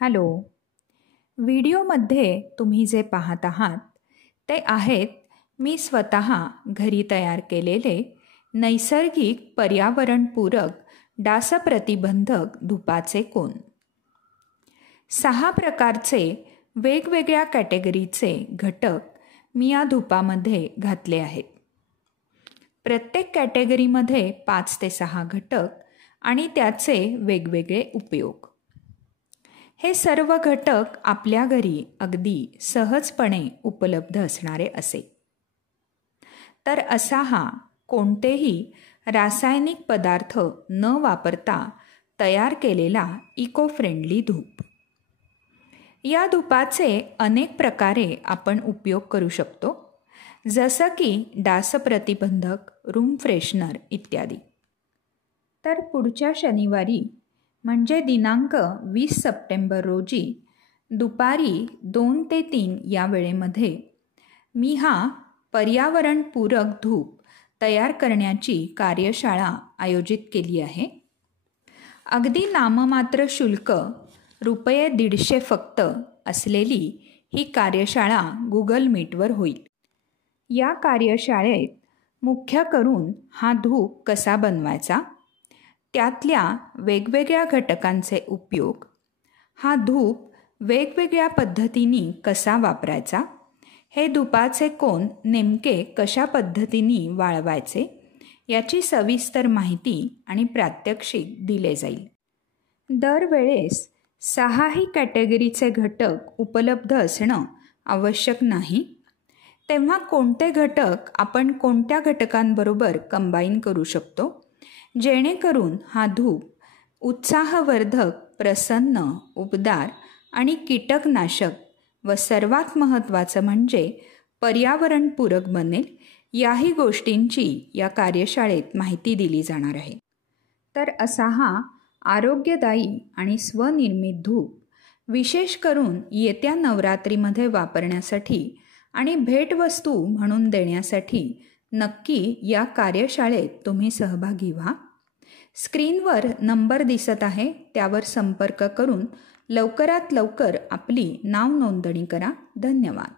Hello. व्हिडिओमध्ये तुम्ही जे पाहत आहात ते आहेत मी स्वतः घरी तयार केलेले नैसर्गिक पर्यावरणपूरक डासप्रतिबंधक धुपाचे कोन. 6 प्रकारचे वेगवेगळ्या कॅटेगरीचे घटक मी या धुपामध्ये घातले आहेत. प्रत्येक कॅटेगरीमध्ये 5 ते 6 घटक आणि त्याचे वेगवेगळे उपयोग. हे सर्व घटक आपल्या घरी अगदी सहजपणे उपलब्ध असणारे असे. तर असा हा कोणतेही रासायनिक पदार्थ न वापरता तयार केलेला इको फ्रेंडली धूप. या धुपाचे अनेक प्रकारे आपण उपयोग करू शकतो, जसं की डास प्रतिबंधक, रूम फ्रेशनर इत्यादी. तर पुढच्या शनिवारी म्हणजे दिनांक 20 सप्टेंबर रोजी दुपारी 2 ते 3 या वेळेमध्ये मी हा पर्यावरणपूरक धूप तयार करण्याची कार्यशाळा आयोजित केली आहे. अगदी नाममात्र शुल्क ₹150 फक्त असलेली ही कार्यशाळा गुगल मीटवर होईल. या कार्यशाळेत मुख्य करून हा धूप कसा बनवायचा, त्यातल्या वेगवेगळ्या घटकांचे उपयोग, हा धूप वेगवेगळ्या पद्धतीने कसा वापरायचा, हे धुपाचे कोन नेमके कशा पद्धतीने वाळवायचे याची सविस्तर माहिती आणि प्रात्यक्षिक दिले जाईल. दरवेळेस 6ही कॅटेगरीचे घटक उपलब्ध असणं आवश्यक नाही. तेव्हा कोणते घटक आपण कोणत्या घटकांबरोबर कंबाईन करू शकतो, जेणेकरून हा धूप उत्साहवर्धक, प्रसन्न, उबदार आणि कीटकनाशक व सर्वात महत्त्वाचं म्हणजे पर्यावरणपूरक बनेल, याही गोष्टींची या कार्यशाळेत माहिती दिली जाणार आहे. तर असा हा आरोग्यदायी आणि स्वनिर्मित धूप विशेष करून येत्या नवरात्रीमध्ये वापरण्यासाठी आणि भेटवस्तू म्हणून देण्यासाठी नक्की या कार्यशाळेत तुम्ही सहभागी व्हा. स्क्रीनवर नंबर दिसत आहे, त्यावर संपर्क करून लवकरात लवकर आपली नाव नोंदणी करा. धन्यवाद.